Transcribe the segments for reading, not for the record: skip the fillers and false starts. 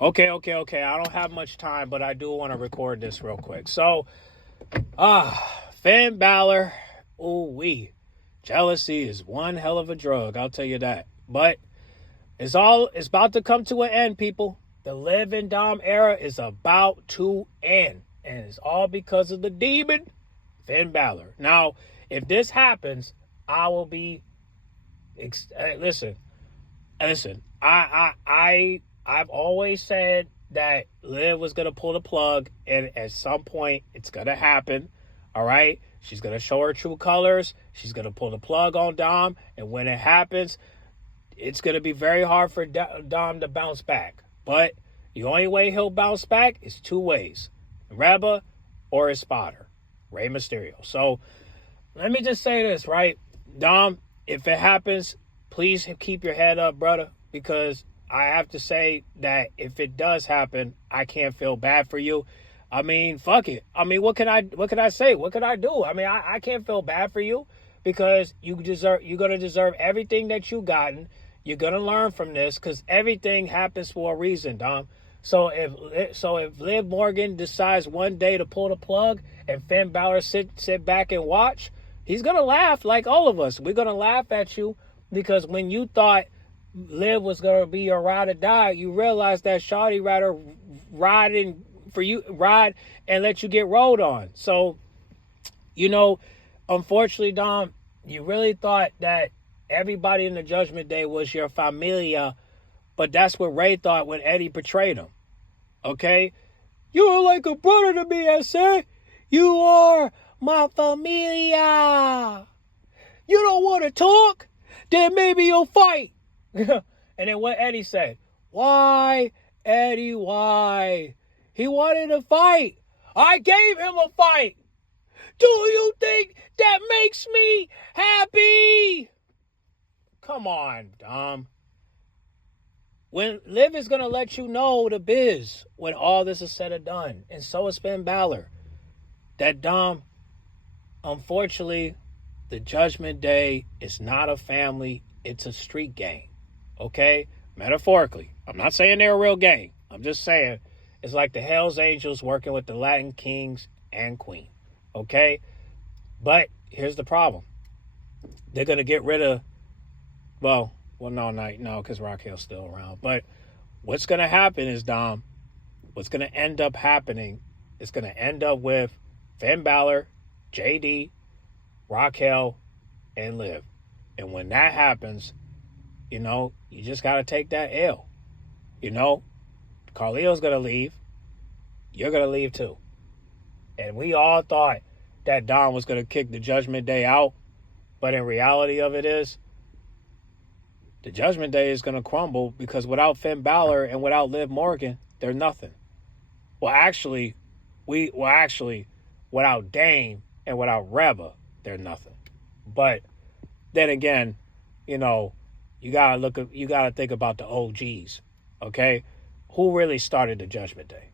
Okay. I don't have much time, but I do want to record this real quick. So, Finn Balor, ooh wee, jealousy is one hell of a drug. I'll tell you that. But it's about to come to an end, people. The Liv and Dom era is about to end, and it's all because of the demon, Finn Balor. Now, if this happens, I will be. Listen, listen. I've always said that Liv was gonna pull the plug, and at some point, it's gonna happen. All right, she's gonna show her true colors. She's gonna pull the plug on Dom, and when it happens, it's going to be very hard for Dom to bounce back. But the only way he'll bounce back is two ways: Reba or his spotter, Rey Mysterio. So let me just say this, right? Dom, if it happens, please keep your head up, brother, because I have to say that if it does happen, I can't feel bad for you. I mean, fuck it. I mean, what can I say? What can I do? I mean, I can't feel bad for you because you're gonna deserve everything that you gotten. You're gonna learn from this because everything happens for a reason, Dom. So if Liv Morgan decides one day to pull the plug and Finn Balor sit back and watch, he's gonna laugh like all of us. We're gonna laugh at you because when you thought Liv was gonna be your ride or die, you realized that Shawty rather ride and let you get rolled on. So, unfortunately, Dom, you really thought that everybody in the Judgment Day was your familia, but that's what Ray thought when Eddie betrayed him. Okay? You are like a brother to me, I say. You are my familia. You don't want to talk? Then maybe you'll fight. And then what Eddie said? Why, Eddie, why? He wanted to fight. I gave him a fight. Do you think that makes me happy? Come on, Dom. When Liv is going to let you know the biz when all this is said and done. And so is Finn Balor. That Dom, unfortunately, the Judgment Day is not a family. It's a street gang. Okay? Metaphorically. I'm not saying they're a real gang. I'm just saying it's like the Hells Angels working with the Latin Kings and Queen. Okay? But here's the problem. They're going to get rid of, no, because Raquel's still around. But what's going to happen is, Dom, what's going to end up happening is going to end up with Finn Balor, JD, Raquel, and Liv. And when that happens, you just got to take that L. Carlito's going to leave. You're going to leave too. And we all thought that Dom was going to kick the Judgment Day out. But in reality of it is, the Judgment Day is going to crumble because without Finn Balor and without Liv Morgan, they're nothing. Actually, without Dame and without Reba, they're nothing. But then again, you gotta think about the OGs, okay? Who really started the Judgment Day?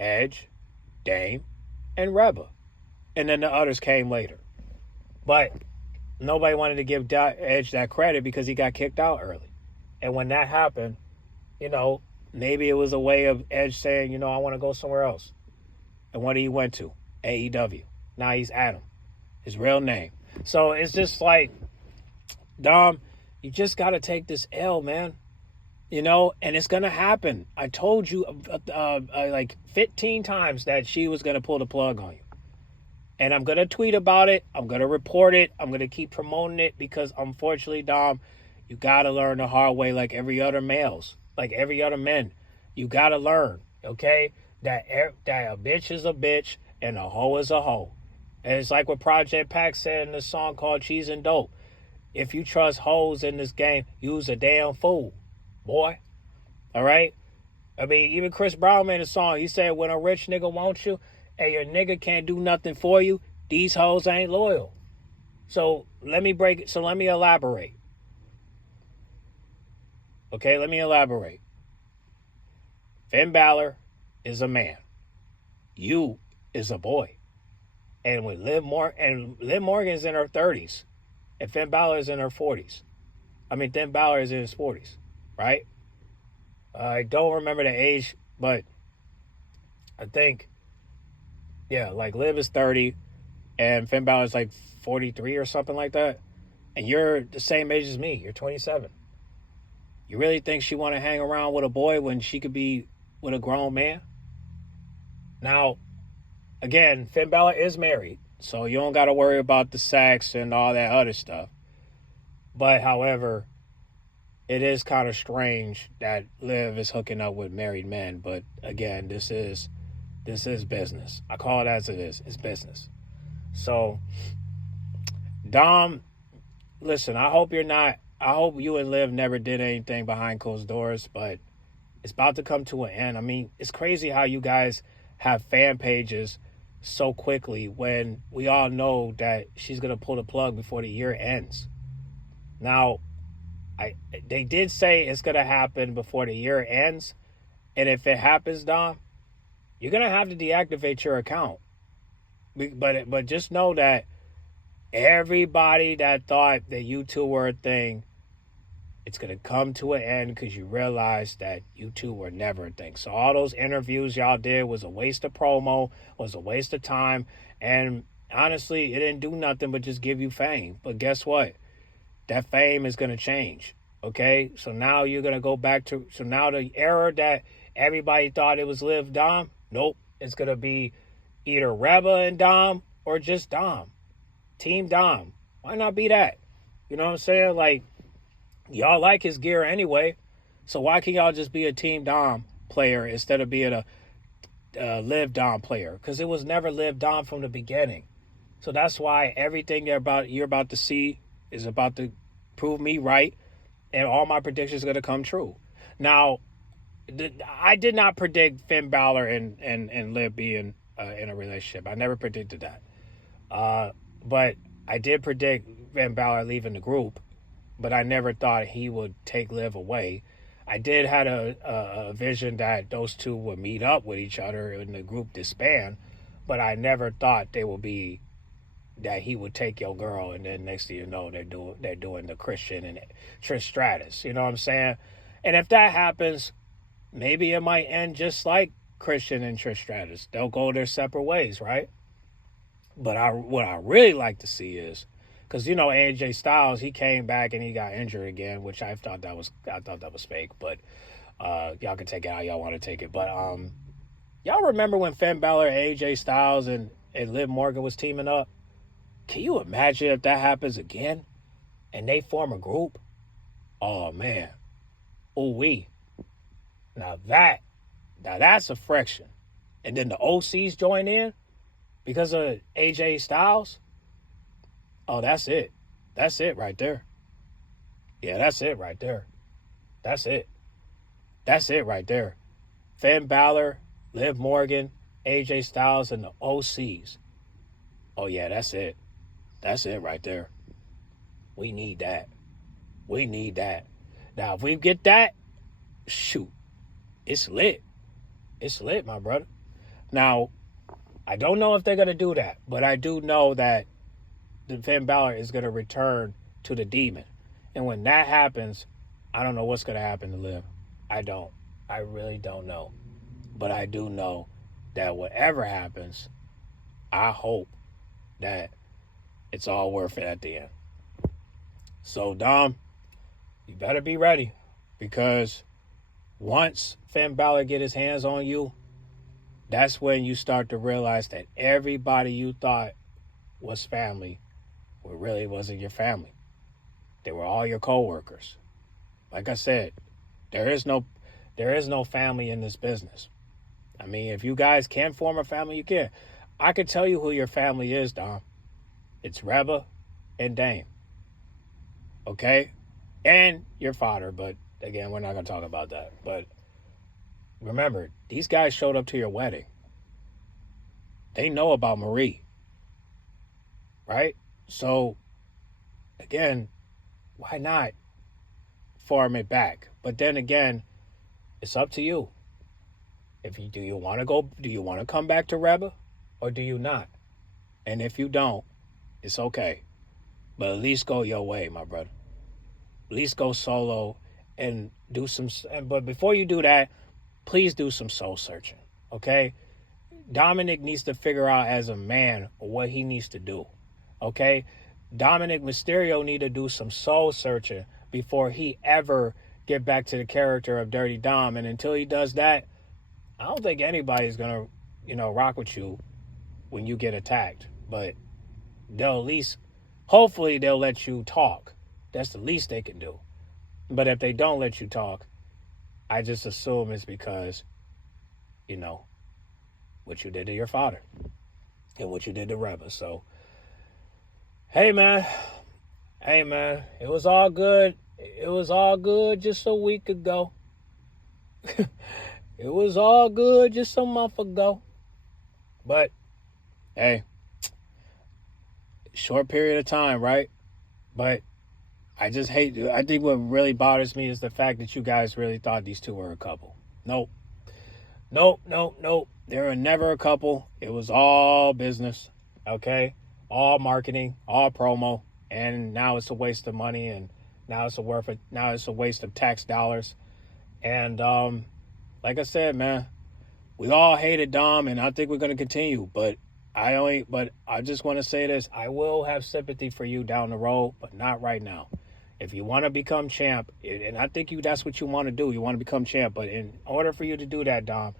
Edge, Dame, and Reba. And then the others came later. But nobody wanted to give Edge that credit because he got kicked out early. And when that happened, maybe it was a way of Edge saying, I want to go somewhere else. And what he went to? AEW. Now he's Adam, his real name. So it's just like, Dom, you just got to take this L, man. And it's going to happen. I told you like 15 times that she was going to pull the plug on you. And I'm going to tweet about it. I'm going to report it. I'm going to keep promoting it because, unfortunately, Dom, you got to learn the hard way like every other males, like every other men. You got to learn, okay, that a bitch is a bitch and a hoe is a hoe. And it's like what Project Pac said in the song called Cheese and Dope. If you trust hoes in this game, you's a damn fool, boy. All right? I mean, even Chris Brown made a song. He said, when a rich nigga wants you and your nigga can't do nothing for you, these hoes ain't loyal. So let me elaborate. Okay, let me elaborate. Finn Balor is a man. You is a boy. And with Liv Morgan's in her 30s, and Finn Balor is in her 40s. Finn Balor is in his 40s, right? I don't remember the age, but I think, yeah, like Liv is 30 and Finn Balor is like 43 or something like that. And you're the same age as me. You're 27. You really think she want to hang around with a boy when she could be with a grown man? Now, again, Finn Balor is married, so you don't got to worry about the sex and all that other stuff. But, however, it is kind of strange that Liv is hooking up with married men. But again, this is business. I call it as it is. It's business. So, Dom, listen, I hope you're not. I hope you and Liv never did anything behind closed doors, but it's about to come to an end. I mean, it's crazy how you guys have fan pages so quickly when we all know that she's going to pull the plug before the year ends. Now, they did say it's going to happen before the year ends, and if it happens, Dom, you're going to have to deactivate your account. But just know that everybody that thought that you two were a thing, it's going to come to an end because you realize that you two were never a thing. So all those interviews y'all did was a waste of promo, was a waste of time. And honestly, it didn't do nothing but just give you fame. But guess what? That fame is going to change. Okay? So now you're going to go back to... So now the era that everybody thought it was Liv Dom, nope. It's going to be either Reba and Dom or just Dom. Team Dom. Why not be that? You know what I'm saying? Like... Y'all like his gear anyway, so why can't y'all just be a Team Dom player instead of being a Liv Dom player? Because it was never Liv Dom from the beginning. So that's why everything you're about to see is about to prove me right, and all my predictions are going to come true. Now, I did not predict Finn Balor and Liv being in a relationship. I never predicted that. But I did predict Finn Balor leaving the group. But I never thought he would take Liv away. I did had a vision that those two would meet up with each other and the group disband, but I never thought they would be that he would take your girl and then next thing you know they're doing the Christian and Trish Stratus. You know what I'm saying? And if that happens, maybe it might end just like Christian and Trish Stratus. They'll go their separate ways, right? But what I really like to see is, because you know AJ Styles, he came back and he got injured again, which I thought that was fake. But y'all can take it how y'all want to take it. But y'all remember when Finn Balor, AJ Styles, and Liv Morgan was teaming up? Can you imagine if that happens again, and they form a group? Oh man, ooh wee. Now that's a friction, and then the OCs join in because of AJ Styles. Oh, that's it. That's it right there. Yeah, that's it right there. That's it. That's it right there. Finn Balor, Liv Morgan, AJ Styles, and the OCs. Oh, yeah, that's it. That's it right there. We need that. We need that. Now, if we get that, shoot, it's lit. It's lit, my brother. Now, I don't know if they're going to do that, but I do know that Finn Balor is going to return to the demon. And when that happens, I don't know what's going to happen to Liv. I don't. I really don't know. But I do know that whatever happens, I hope that it's all worth it at the end. So, Dom, you better be ready. Because once Finn Balor get his hands on you, that's when you start to realize that everybody you thought was family, well, really wasn't your family. They were all your co-workers. Like I said, there is no family in this business. I mean, if you guys can form a family, you can. I can tell you who your family is, Dom. It's Reba and Dame. Okay? And your father, but again, we're not going to talk about that. But remember, these guys showed up to your wedding. They know about Marie. Right? So, again, why not form it back? But then again, it's up to you. Do you want to come back to Reba or do you not? And if you don't, it's okay. But at least go your way, my brother. At least go solo and do some. But before you do that, please do some soul searching. Okay, Dominik needs to figure out as a man what he needs to do. Okay, Dominik Mysterio need to do some soul searching before he ever get back to the character of Dirty Dom. And until he does that, I don't think anybody's gonna, rock with you when you get attacked. But they'll at least, hopefully, they'll let you talk. That's the least they can do. But if they don't let you talk, I just assume it's because, what you did to your father and what you did to Reba. So, hey, man, it was all good. It was all good just a week ago. It was all good just a month ago. But, hey, short period of time, right? But I think what really bothers me is the fact that you guys really thought these two were a couple. Nope. They were never a couple. It was all business, okay? All marketing, all promo, and now it's a waste of money, and now it's a waste of tax dollars. And like I said, man, we all hated Dom, and I think we're going to continue. But I just want to say this: I will have sympathy for you down the road, but not right now. If you want to become champ, and I think that's what you want to do. You want to become champ, but in order for you to do that, Dom,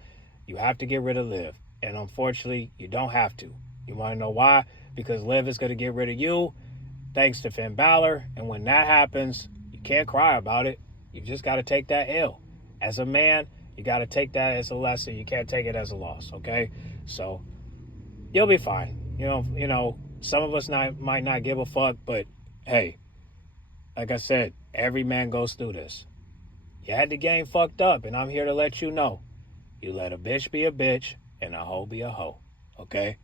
you have to get rid of Liv. And unfortunately, you don't have to. You want to know why? Because Liv is going to get rid of you, thanks to Finn Balor. And when that happens, you can't cry about it. You just got to take that L. As a man, you got to take that as a lesson. You can't take it as a loss, okay? So you'll be fine. Some of us might not give a fuck, but hey, like I said, every man goes through this. You had the game fucked up, and I'm here to let you know. You let a bitch be a bitch and a hoe be a hoe, okay?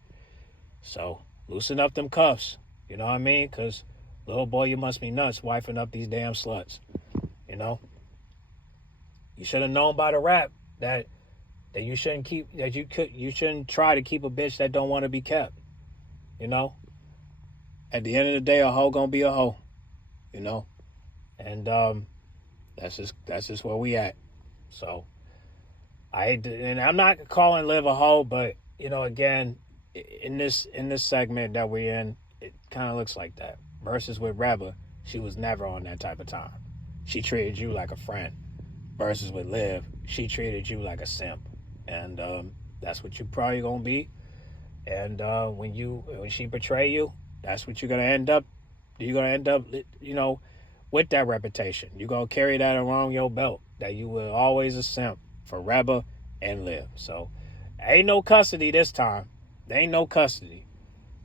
So loosen up them cuffs, you know what I mean? Because, little boy, you must be nuts wifing up these damn sluts, You should have known by the rap that you shouldn't you shouldn't try to keep a bitch that don't want to be kept, At the end of the day, a hoe gonna be a hoe, and that's just where we at. So and I'm not calling Liv a hoe, but again, in this segment that we're in, it kind of looks like that. Versus with Reba, she was never on that type of time. She treated you like a friend. Versus with Liv, she treated you like a simp, and that's what you probably gonna be. And when she betray you, that's what you're gonna end up. You're gonna end up, with that reputation. You're gonna carry that around your belt, that you were always a simp for Reba and Liv. So ain't no custody this time. There ain't no custody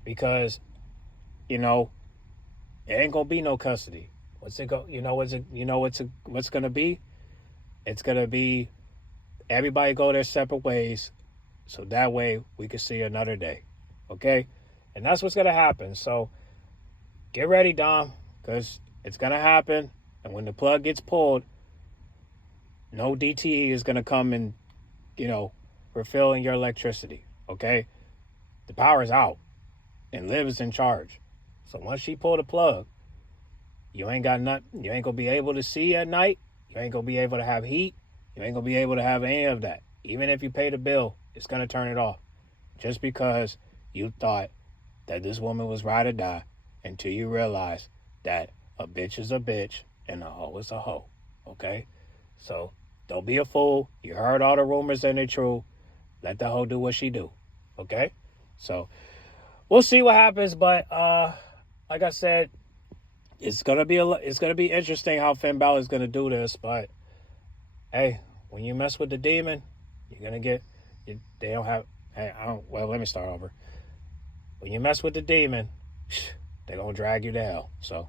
because it ain't gonna be no custody. What's gonna be? It's gonna be everybody go their separate ways, so that way we can see another day, okay? And that's what's gonna happen. So get ready, Dom, because it's gonna happen. And when the plug gets pulled, no DTE is gonna come and refilling your electricity, okay? The power's out, and Liv is in charge. So once she pull the plug, you ain't got nothing. You ain't gonna be able to see at night. You ain't gonna be able to have heat. You ain't gonna be able to have any of that. Even if you pay the bill, it's gonna turn it off. Just because you thought that this woman was ride or die until you realize that a bitch is a bitch and a hoe is a hoe. Okay? So don't be a fool. You heard all the rumors and they're true. Let the hoe do what she do. Okay? So we'll see what happens, but like I said, it's gonna be interesting how Finn Balor is gonna do this, but hey, when you mess with the demon, you're gonna get. They don't have. Hey, well, let me start over. When you mess with the demon, they're gonna drag you to hell. So,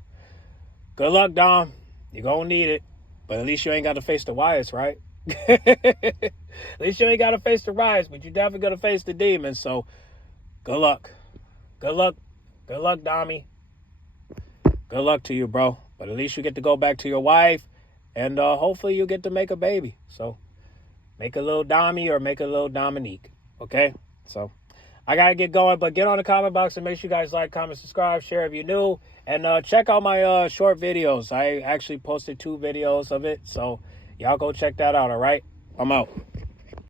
good luck, Dom. You're gonna need it, but at least you ain't got to face the Wyatts, right? At least you ain't got to face the Wyatts, but you definitely gonna face the demon. So, good luck. Good luck, Dommy. Good luck to you, bro. But at least you get to go back to your wife, and hopefully you get to make a baby. So make a little Dommy or make a little Dominique, okay? So I got to get going, but get on the comment box and make sure you guys like, comment, subscribe, share if you're new. And check out my short videos. I actually posted 2 videos of it, so y'all go check that out, all right? I'm out.